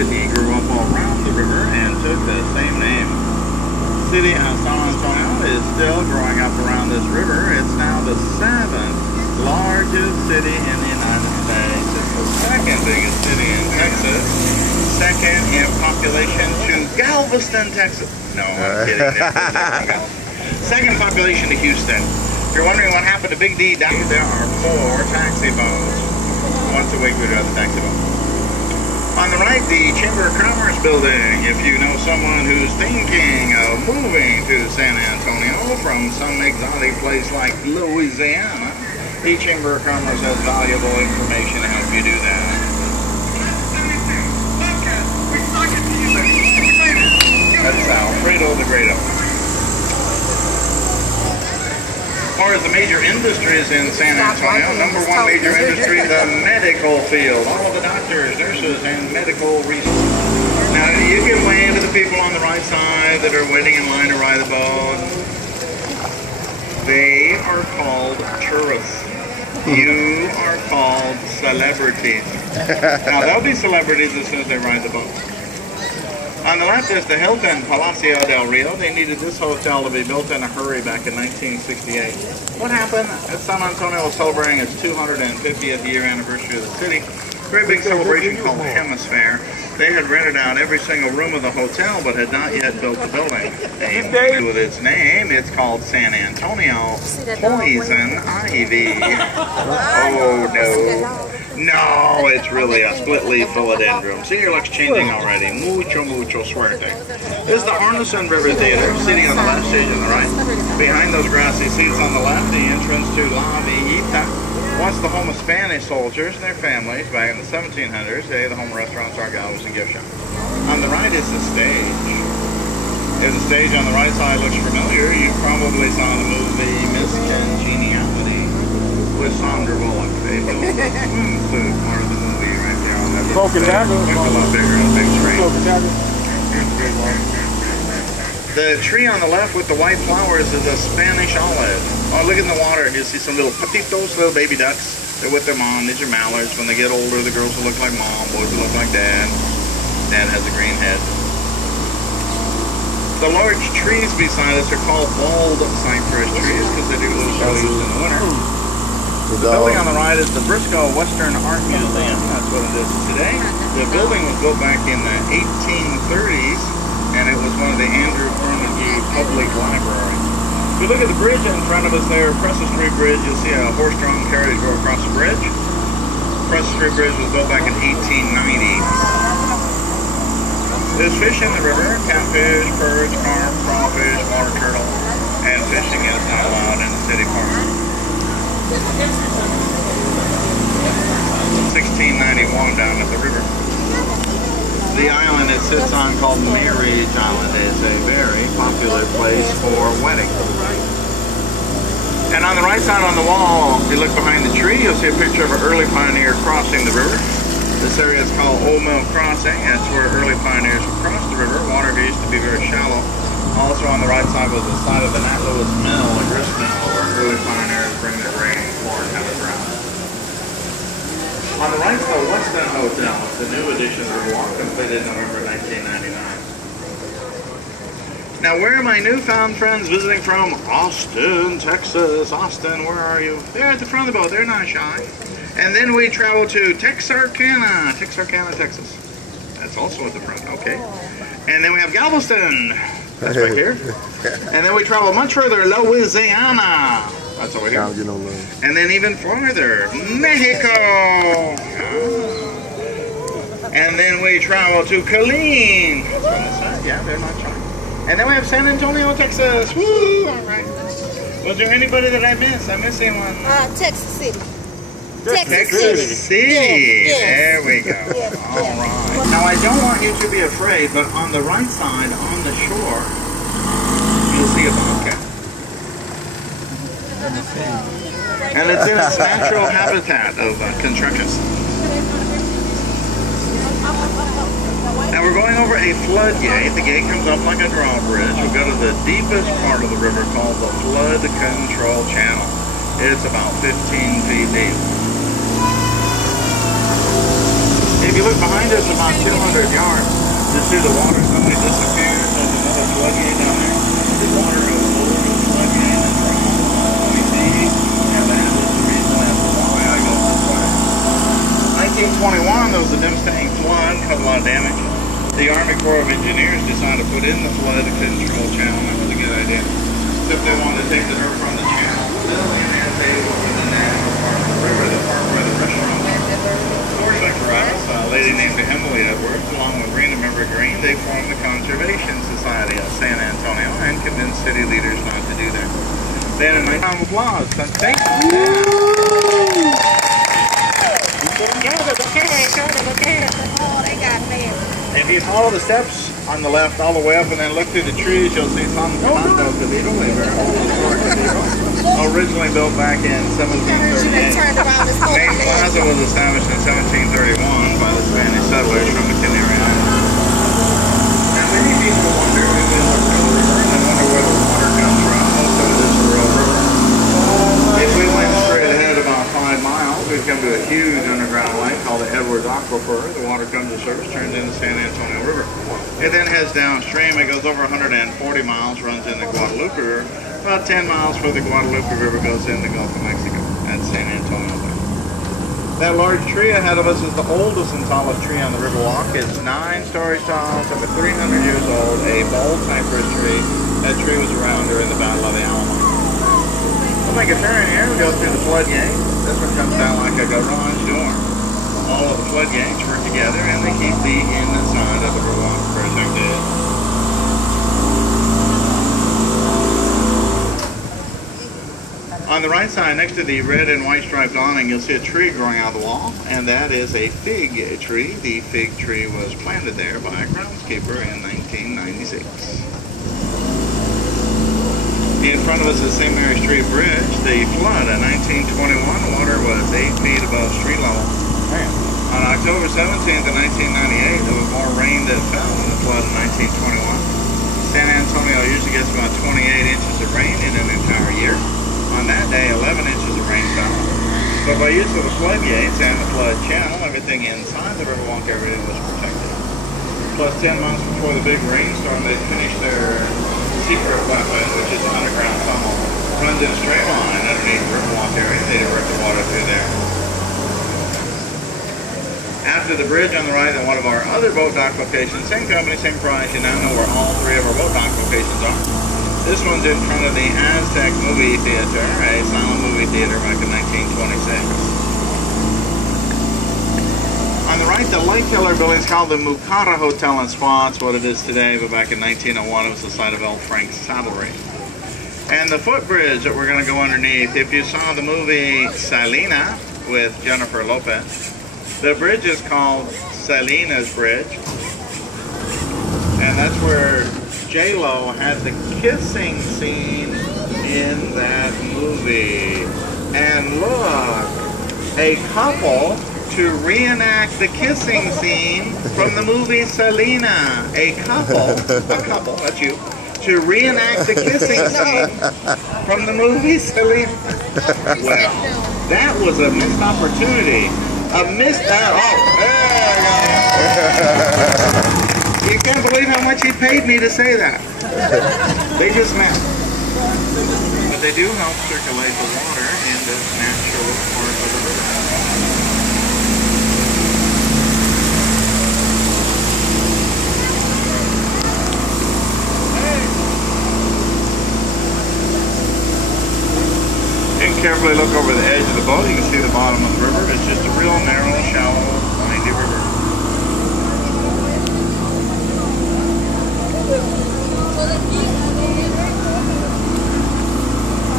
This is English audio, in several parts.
it. He grew up around the river and took the same name. City of San Antonio is still growing up around this river. It's now the 7th largest city in the United States. It's the 2nd biggest city in Texas. 2nd in population to Galveston, Texas. No, I'm kidding. 2nd population to Houston. If you're wondering what happened to Big D, there are 4 taxi boats. Once a week we drive the taxi boat. On the right, the Chamber of Commerce building. If you know someone who's thinking of moving to San Antonio from some exotic place like Louisiana, the Chamber of Commerce has valuable information to help you do that. That's Alfredo the Great. As far as the major industries in San Antonio, number 1 major industry, the medical field. All of the doctors, nurses, and medical research. Now, you can wave to the people on the right side that are waiting in line to ride the boat. They are called tourists. You are called celebrities. Now, they'll be celebrities as soon as they ride the boat. On the left is the Hilton Palacio del Rio. They needed this hotel to be built in a hurry back in 1968. What happened? San Antonio was celebrating its 250th year anniversary of the city. Very big celebration called Hemisphere. They had rented out every single room of the hotel, but had not yet built the building. With its name, it's called San Antonio Poison Ivy. Oh no. No, it's really a split-leaf philodendron. See, your luck's changing already. Mucho suerte. This is the Arneson River Theater, sitting on the left, stage on the right. Behind those grassy seats on the left, the entrance to La Villita. Once the home of Spanish soldiers and their families back in the 1700s. Today, the home restaurants are Galveston gift shop. On the right is the stage. If the stage on the right side looks familiar, you probably saw the movie Miss Congeniality with Sandra Bullock. They built the swimsuit part of the movie right there on that little stage. It's a lot bigger on the big screen. The tree on the left with the white flowers is a Spanish olive. Oh, look in the water. You see some little patitos, little baby ducks. They're with their mom. These are mallards. When they get older, the girls will look like mom, boys will look like dad. Dad has a green head. The large trees beside us are called bald cypress trees because they do lose their leaves in the winter. The building on the right is the Briscoe Western Art Museum. That's what it is today. The building was built back in the 1830s, and it was one of the Andrew Carnegie Public Libraries. If you look at the bridge in front of us there, Preston Street Bridge, you'll see a horse-drawn carriage go across the bridge. Preston Street Bridge was built back in 1890. There's fish in the river, catfish, perch, carp, crawfish, water turtle, and fishing is not allowed in the city park. 1691 down at the river. The island it sits on, called Marriage Island, is a very popular place for weddings. And on the right side on the wall, if you look behind the tree, you'll see a picture of an early pioneer crossing the river. This area is called Old Mill Crossing. That's where early pioneers would cross the river. Water here used to be very shallow. Also on the right side was the site of the Nat Lewis Mill, a grist mill, where early pioneers bring their grain, corn, and the ground. On the right is the Weston Hotel. It's a new addition to Riverwalk, completed November 1999. Now, where are my newfound friends visiting from? Austin, Texas. Austin, where are you? They're at the front of the boat. They're not shy. And then we travel to Texarkana, Texas. That's also at the front. Okay. And then we have Galveston. That's right here. And then we travel much further, Louisiana. That's over here. And then even farther, Mexico. And then we travel to Killeen. That's on the side. Yeah, they're not shy. And then we have San Antonio, Texas. Woo! All right. Was there anybody that I missed? I missed anyone? Texas City. Texas City. Yes. There we go. Yes. All right. Now, I don't want you to be afraid, but on the right side, on the shore, you'll see a bobcat. And it's in its natural habitat of Constructus. Now we're going over a floodgate. The gate comes up like a drawbridge. We go to the deepest part of the river called the Flood Control Channel. It's about 15 feet deep. If If you look behind us about 200 yards, you see the water suddenly disappears. There's another floodgate down there. The water goes over the floodgate and from all we see, and that is the reason that's why I go this way. 1921, there was a devastating flood, caused a lot of damage. The Army Corps of Engineers decided to put in the flood control channel. That was a good idea. Except they wanted to take the dirt from the channel, filling as they were the natural part of the river, the part where the restaurants are. Fortunately for us, a lady named Emily Edwards, along with Rena Member Green, they formed the Conservation Society of San Antonio and convinced city leaders not to do that. Then in my round of applause, thank you. If you follow the steps on the left all the way up and then look through the trees, you'll see San Antonio Cathedral, a very old historic cathedral, originally built back in 1738. Main Plaza was established in 1731 by the Spanish settlers from the Canary Islands. Now many people wonder if they look at the river and they wonder where the water comes from. Most of it is the real river. If we went straight ahead about 5 miles, we'd come to a huge underground lake called the Edwards Aquifer. The water comes to surface, turns into the San Antonio River. It then heads downstream. It goes over 140 miles, runs into Guadalupe River. About 10 miles where the Guadalupe River goes in the Gulf of Mexico. That's San Antonio Bay. That large tree ahead of us is the oldest and tallest tree on the Riverwalk. It's 9 stories tall, it's over 300 years old, a bold cypress tree. That tree was around during the Battle of the Alamo. We'll make a turn here. We go through the floodgate. This one comes down like a garage door. All of the floodgates work together and they keep the inside of the Riverwalk protected. On the right side, next to the red and white striped awning, you'll see a tree growing out of the wall, and that is a fig tree. The fig tree was planted there by a groundskeeper in 1996. In front of us is St. Mary Street Bridge. The flood in 1921, water was 8 feet above street level. On October 17th of 1998, there was more rain that fell in the flood in 1921. San Antonio usually gets about 28 inches of rain in an entire year. On that day, 11 inches of rain fell. But by use of the floodgates and the flood channel, everything inside the Riverwalk area was protected. Plus, 10 months before the big rainstorm, they finished their secret weapon, which is an underground tunnel. Runs in a straight line underneath the Riverwalk area. They divert the water through there. After the bridge on the right and one of our other boat dock locations, same company, same price, you now know where all 3 of our boat dock locations are. This one's in front of the Aztec Movie Theater, a silent movie theater back in 1926. On the right, the light killer building is called the Mukara Hotel and Spa. It's what it is today, but back in 1901 it was the site of L. Frank's saddlery. And the footbridge that we're going to go underneath, if you saw the movie Selena with Jennifer Lopez, the bridge is called Selena's Bridge. And that's where J-Lo had the kissing scene in that movie. And look, a couple to reenact the kissing scene from the movie Selena. A couple, that's you, to reenact the kissing scene from the movie Selena. Well, that was a missed opportunity. A missed out. Oh, there you go. You can't believe how much he paid me to say that. They just met. But they do help circulate the water in this natural part of the river. You can carefully look over the edge of the boat. You can see the bottom of the river. It's just a real narrow, shallow, windy river.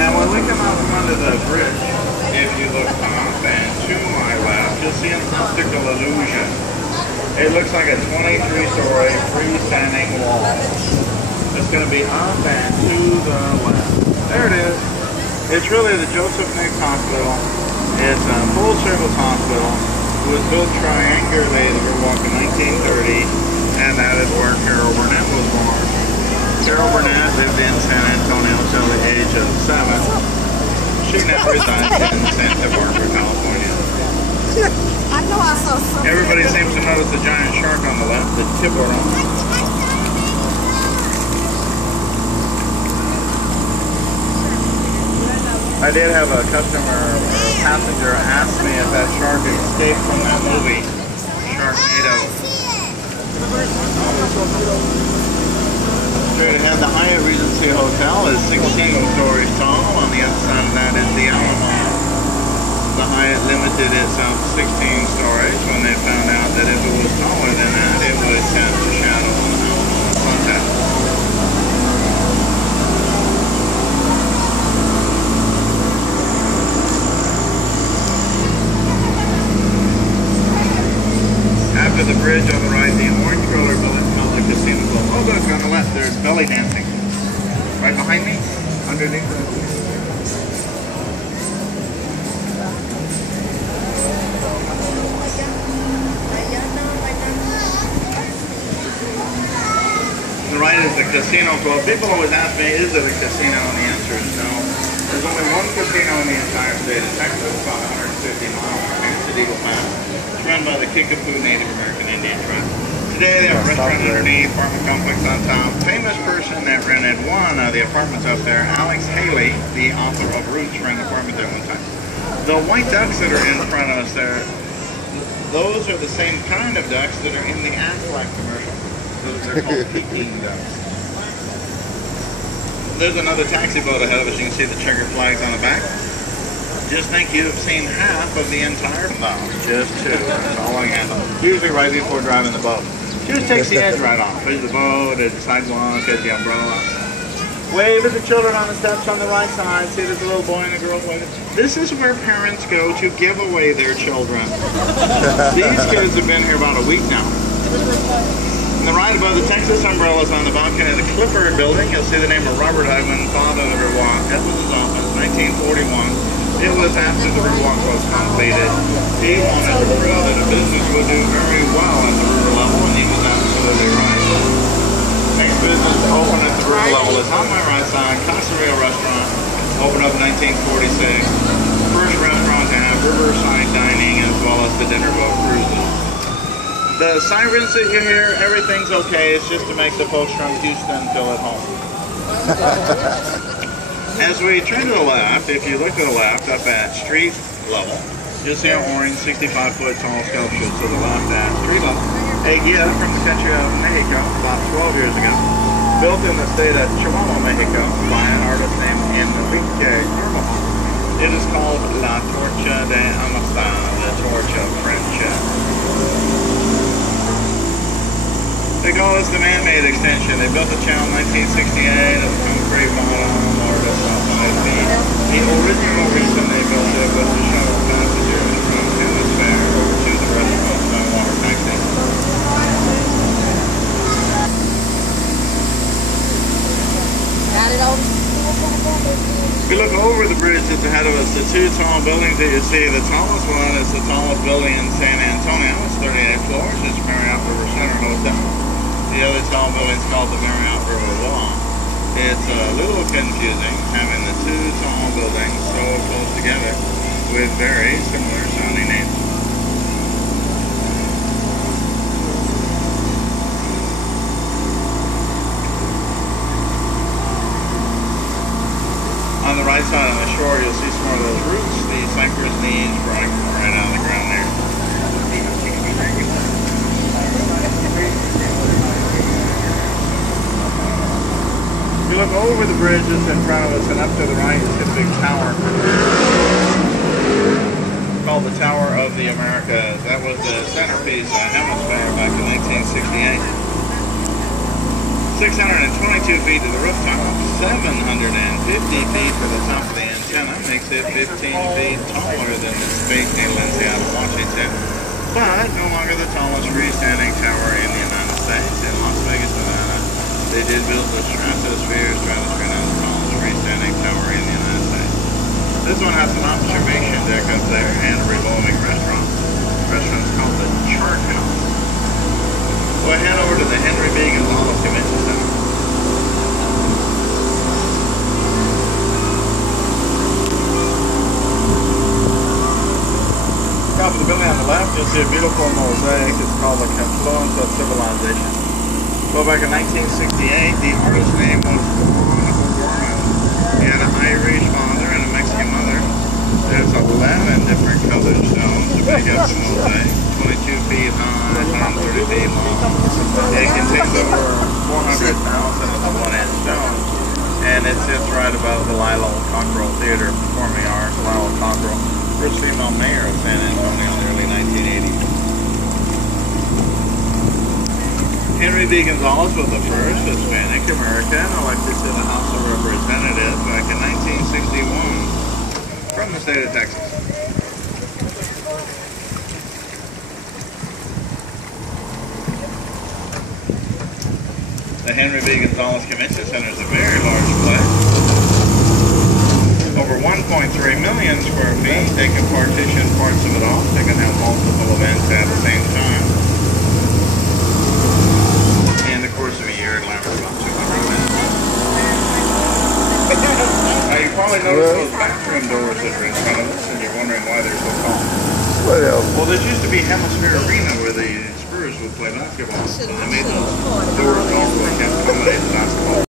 And when we come out from under the bridge, if you look up and to my left, you'll see an optical illusion. It looks like a 23-story freestanding wall. It's going to be up and to the left. There it is. It's really the Joseph Nix Hospital. It's a full-service hospital. It was built triangularly at the Riverwalk in 1930, and that is where Carol Burnett was born. Carol Burnett lived in San Antonio until the age of 7. She now resides in Santa Barbara, California. I know I saw something. Everybody seems to notice the giant shark on the left, the tiburon. I did have a customer or a passenger ask me if that shark escaped from that movie, Sharknado. Straight ahead, the Hyatt Regency Hotel is 16 stories tall. On the other side of that is the Alamo. The Hyatt limited itself to 16 stories when they found out that if it was taller than that, it would cast a shadow on the Alamo sunset. After the bridge on the right, the orange color building called the Casino Club. Oh, look, on the left, there's belly dancing. Right behind me, underneath the... On the right is the Casino Club. People always ask me, is it a casino? And the answer is no. There's only one casino in the entire state of Texas, about 150 miles from here. It's at Eagle Pass. It's run by the Kickapoo Native American Indian tribe. Today they have a restaurant underneath, apartment complex on top. Famous person that rented one of the apartments up there, Alex Haley, the author of Roots, rented an apartment there one time. The white ducks that are in front of us there, those are the same kind of ducks that are in the Aflac commercial. They're called Peking ducks. There's another taxi boat ahead of us. You can see the checkered flags on the back. Just think you've seen half of the entire boat. Just two. That's all I have. Usually right before driving the boat. Just takes the edge right off. There's the boat, there's the sidewalk, there's the umbrella. Wave at the children on the steps on the right side. See, there's a little boy and a girl waving. This is where parents go to give away their children. These kids have been here about a week now. On the right above the Texas umbrellas on the balcony of the Clifford building, you'll see the name of Robert Hugman, father of the Riverwalk. That was his office, 1941. It was after the Riverwalk was completed. He wanted to prove that a business would do very well at the river level, and he was absolutely right. Next business to open at the river level is on my right side, Casa Rio Restaurant, opened up in 1946. First restaurant to have riverside dining as well as the dinner boat cruises. The sirens that you hear, everything's okay. It's just to make the folks from Houston feel at home. As we turn to the left, if you look to the left, up at street level, you'll see an orange 65-foot tall sculpture to the left at street level. A gift from the country of Mexico about 12 years ago. Built in the state of Chihuahua, Mexico by an artist named Enrique Carvajal. It is called La Torcha de Amistad, the torch of friendship. They call this the man-made extension. They built the channel in 1968 of concrete bottom, mortar, sulfide feet. The original reason they built it was to shuttle passengers from Camas Fair to the restaurant by water taxi. Got it on. If you look over the bridge that's ahead of us, the two tall buildings that you see, the tallest one is the tallest building in San Antonio. It's 38 floors. It's Marriott River Center Hotel. The other tall building is called the Marriott Riverwalk. It's a little confusing having the two tall buildings so close together with very similar sounding names. On the right side on the shore, you'll see some more of those roots, the cypress knees growing right out of the ground there. If you look over the bridge that's in front of us and up to the right, you see the big tower called the Tower of the Americas. That was the centerpiece hemisphere back in 1968. 622 feet to the rooftop, 750 feet to the top of the antenna, makes it 15 feet taller than the Space Needle in Seattle, Washington, but no longer the tallest freestanding tower in the United States. In Las Vegas, Nevada, they did build the Stratosphere now the tallest freestanding tower in the United States. This one has an observation deck up there and a revolving restaurant. The restaurant's called the Chart House. We'll head over to the Henry B. Gonzalez Convention Center. Top of the building see a beautiful mosaic. It's called the Confluence of Civilization. Well, back in 1968, the artist's name was Ron O'Gorman. He had an Irish father and a Mexican mother. There's 11 different colored stones to make up the mosaic. 22 feet high, 130 feet long. It contains over 400,000 of the 1-inch stones. And it sits right above the Lilo Cockrell Theater Performing Arts. Lilo Cockrell, first female mayor of San Antonio in the early 1980s. Henry B. Gonzalez was the first Hispanic American elected to the House of Representatives back in 1961 from the state of Texas. The Henry B. Gonzalez Convention Center is a very large place. Over 1.3 million square feet. They can partition parts of it off. They can have multiple events at the same time. In the course of a year, it lasts about 200 events. Now you probably noticed those bathroom doors that are in front of us, and you're wondering why they're so tall. What else? Well, there used to be Hemisphere Arena where the Spurs would play basketball. So they made those doors also kept accommodate basketball.